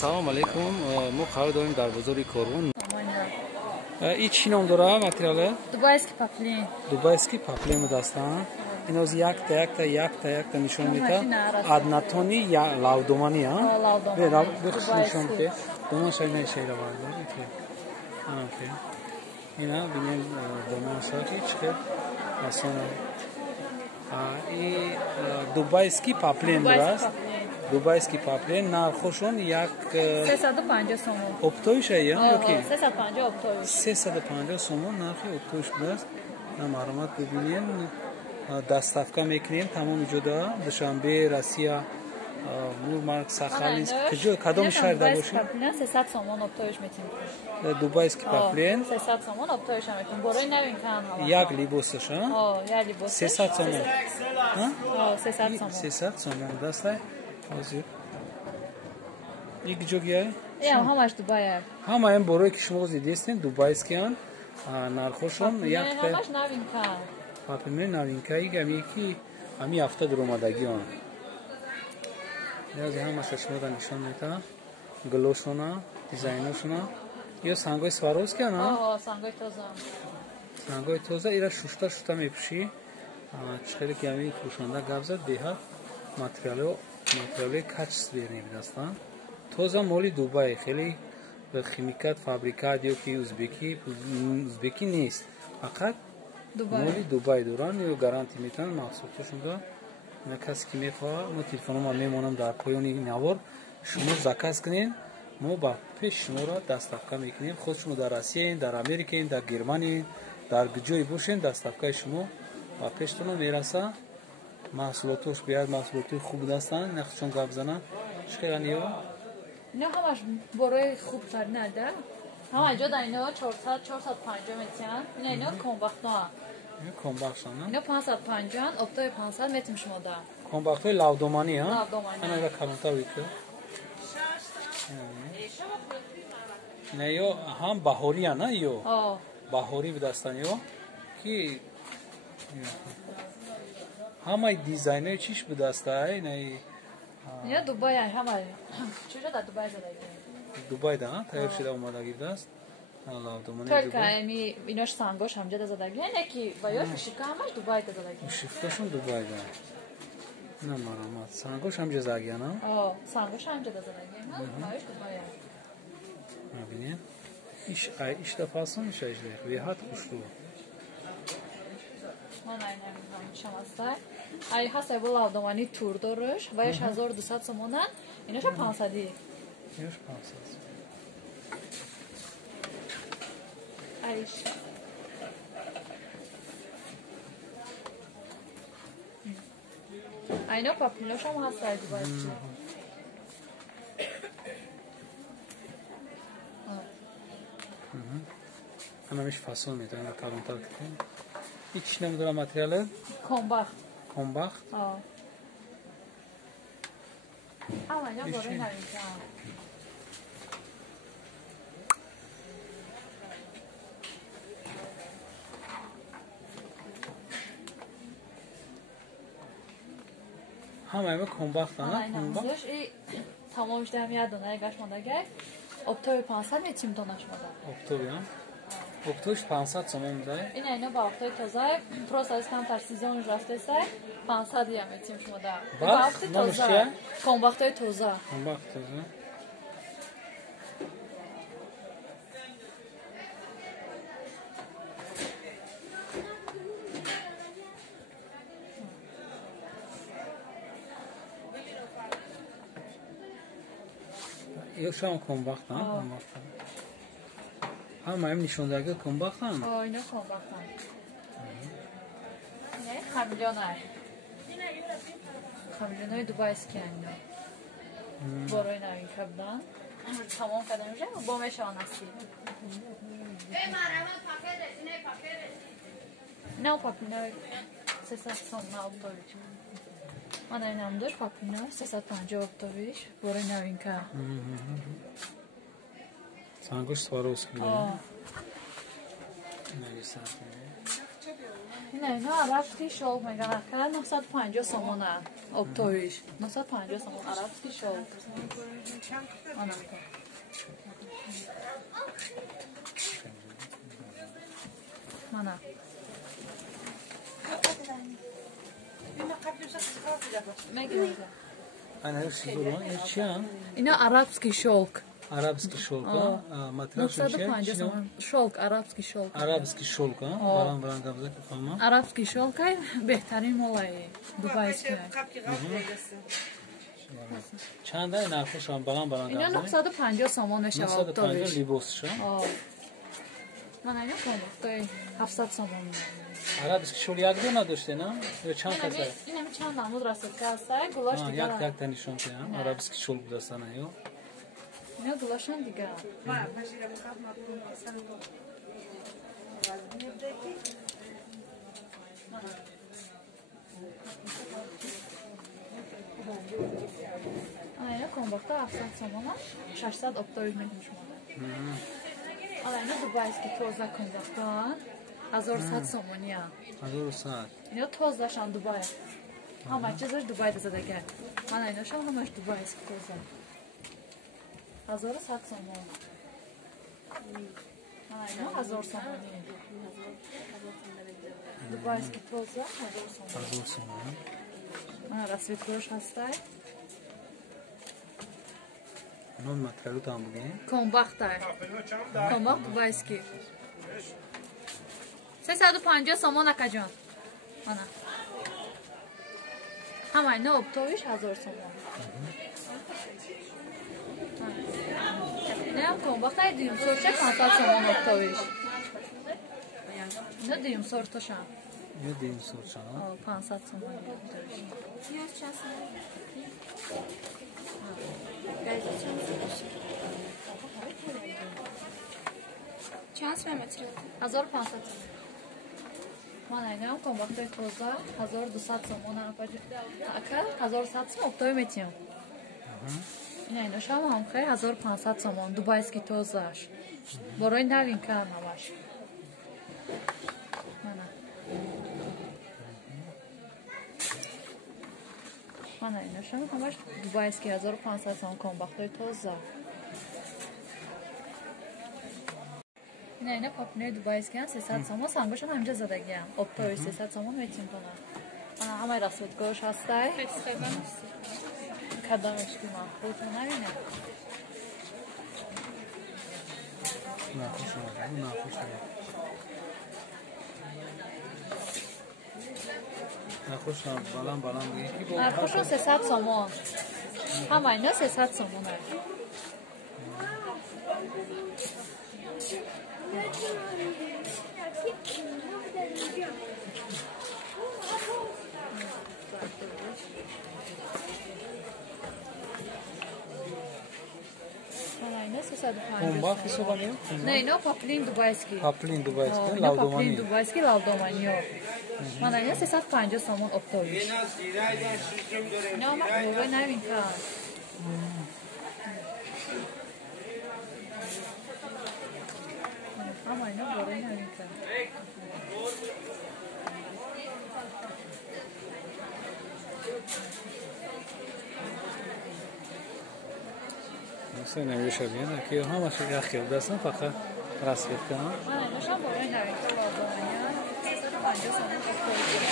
Assalomu alaykum. Ma qaror doim dar bozori Korun. این چی نام داره متریاله؟ دوبایسکی پاپلین. دوبایسکی پاپلین داستان. این از یک تا نشون میده. ادناتونی یا لاودومانی ها؟ لاودومانی. بخش نشون میده. دومان شاید نشید آورده. اوکی. اینا ببینید دومان شاید چیه؟ مثلا این دوبایسکی پاپلین داره. دوبایسکی پاپلین نرخشون یک 350 سومون. اپتویش ایه؟ اوکی. 350 اپتویش. 350 سومون نرخی اپتویش بوده است. معلومات ببینین. دستافکا میکنیم تمام جدا. دوشنبه روسیه مورمارک ساخالیسک کدام شهر داشته باشیم؟ 300 سومون اپتویش میتونیم. دوبایسکی پاپلین 300 سومون اپتویش میکنیم. برای نوین کان ها. یک لیبوسش ها؟ یک لیبوس. 300 سومون. 300 سومون. 300 سومون دسته. آزی. یک جوگیه؟ همش دوبایه. همه این برای که شما دیدین دوبایسکیان نرخشون یک همش نوین کان. پاپلین نوین کایی که همی هفته در اومدگی آن. یعنی همه شما دارن نشان میده. گلوشونا، دیزاینشونا. یا سانگوی سواروس که نه؟ سانگوی توزه. سانگوی توزه ایرا شوشتا میپشی. چخیلی که همی فروشنده گابزد بیها ماتریالی کچس بیرنی بدستان. توزه مولی دوبای خیلی به خیمیکات فابریکات یا کی ازبکی نیست. فقط مولی دوبای دوران یا گارانتی میتونن محصولشون دار. نه کسی که میخواد ما تلفنم میمونم در پایانی نوار شما زکاس کنین ما با پیش شما را دستافکا میکنیم خود شما در آسیا در امریکا در گرمانی در جای باشین دستافکای شما با پیشتون میرسه محصولاتش بیاد محصولات خوب دستن نخشون قبضنا شکر نیو نه همش برای خوب تر نده همه جا در اینا 450 میتین اینا کنبختان کنبختان اینا 550 اپتای 500 میتیم شما دار کنبختای لاودومانی ها لاودومانی انا را کلانتا ویکو نه یو هم بهاری نه یو بهاری بدستان یو کی همه دیزاینر چیش بدسته نه یا دوبای همه چرا در دوبای زدگی دوبای ده تایر شده اومدگی دست لاودومانی دوبای ایناش سانگوش همجا ده زدگی نه کی باید شیفته همش دوبای ده زدگی شیفتشون دوبای ده نه مرامت سانگوش همجا زدگی نه سانگوش همجا ده زدگی نه باید دوبای ببینید iş defasın iş ejder ve hat kuşlu. من نمیدونم شماسته ای هست اول لاودومانی تور دارش و یش 1200 سومونن ایناش 500 ایناش 500 ایش اینا پاپیلوش هم هست از باید همش فاصله میدن کارونتال کنیم هیچ نمیدونم ماتریاله کنبخت همه جا برای نویدن همه کنبخت کنبخت تمامش در میاد دونه گاش ماندگه اپتوی 500 میتیم دونش ماده اپتوی ها اپتوش 500 سومون میده اینا با اپتوی تازه پروسس کم تر سیزون رفته سه 500 هم میتیم شما در با اپتوی تازه کنبختای تازه کنبخت تازه یا شما کنبخت ها همه هم نشوندگی کنبخت هم اینا کنبخت هم نه خمیلیان های خمیلیان های دوبایسکی اینا برای نوین کبدن تمام کدام میشه با میشان هستی نه پاپینای 300 سوم نه اپتویش من این هم داشت پاپینای 350 اپتویش برای نوین که سانگوش سواروسکی نویسن اینا عربسکی شلک میگن که 950 سومونه اپتویش 950 سومون عربسکی شلک آنها مانا میگم Ana şu zaman erçiyan. اینا عربسکی شلک Arabski şolk ha. Matras 950 سومون شلک عربسکی شلک Arabski şolk ha. Baran baran kabzak fama. عربسکی شلک های بهترین مولای دوبایسکی Çanda naxoşam baran baran اینا kabzak. 950 سومون شو 950 اپتویش libos şu. من اینا کنم 700 سومون Arabski şol yak dona doşte na. Ve çan kasa. اینا می چند نمود راسته کاسای گلاش دیگه Yak tanışon ki ha. Arabski şol budasana yo. اینا گلاشن دیگه اینا کنباخته 700 سومون 600 اپتویش میگم شما اینا دوبایسکی توزه کنباخته 1100 سومونیه Hazır saat. اینا توزهشان دوبای همه چیزش دوبای زده کرد من ایناشم همش دوبای است توزه 1100 سومون من اینا 1000 سومونی دوبای است توزه 1000 سومون Hazır sonra. من رسویت گروش هستای Non materialu tam bugün. کنباختای کنباخت دوبای است کی 350 سومون اکا جان آنا همه اینا اپتویش 1000 سومون نه کنباختای دیم سورچه 500 سومون اپتویش اینا دیم سورتشان Ne diyeyim sorsan? 500 سومون اپتویش چند متر 1500 من اینا کنباختای توزه 1200 سومون اکا 1100 سومون اپتوی میتیم اینا شما هم خیلی 1500 سومون دوبایسکی توزهش برای نوین کار نباش من اینا شما همش دوبایسکی 1500 سومون کنباختای توزه اینا پاپینه دوبایسکی هم 300 سومون سنگوشن همینجا زدگی هم اپتوی 300 سومون میتیم کنم همه رسولگوش هستای کدامش بیمان خودتون نبینه Naxoş oldu. Naxoş oldu. Naxoş oldu. Balan balan bugün. نرخشون 300 سومون همه اینا 300 سومونه همه اینا 350 Bomba fisobanıyor. نه اینا پاپلین دوبایسکی Paplin Dubai'de اینا پاپلین lavdomani. دوبایسکی لاودومانیو من اینا 350 سومون اپتویش اینا همه بروی نوین کار همه اینا بروی نوین کار Nasıl ne yaşayabilir? Ki ama şey akıldasın fakat rasvet kan. من اینا شما بروی نوین کار لاودومانیو 350 سومون اپتویش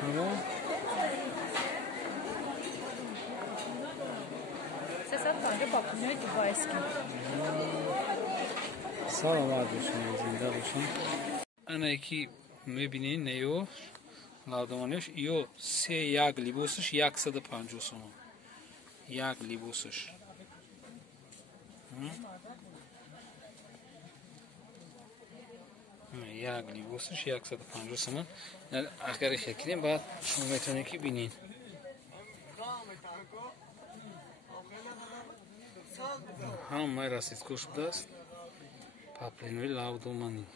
Tamam. 350 پاپلین دوبایسکی Sağ ol abi şunu zinde olsun. Ana iki میبینین نیو لاودومانیش یو سه یک لیبوسش 150 سومون یک لیبوسش یک لیبوسش 150 سومون اگر شکلیم بعد شما میتونید که بینین هم مای راسیت کش بوده است پاپلینوی لاودومانی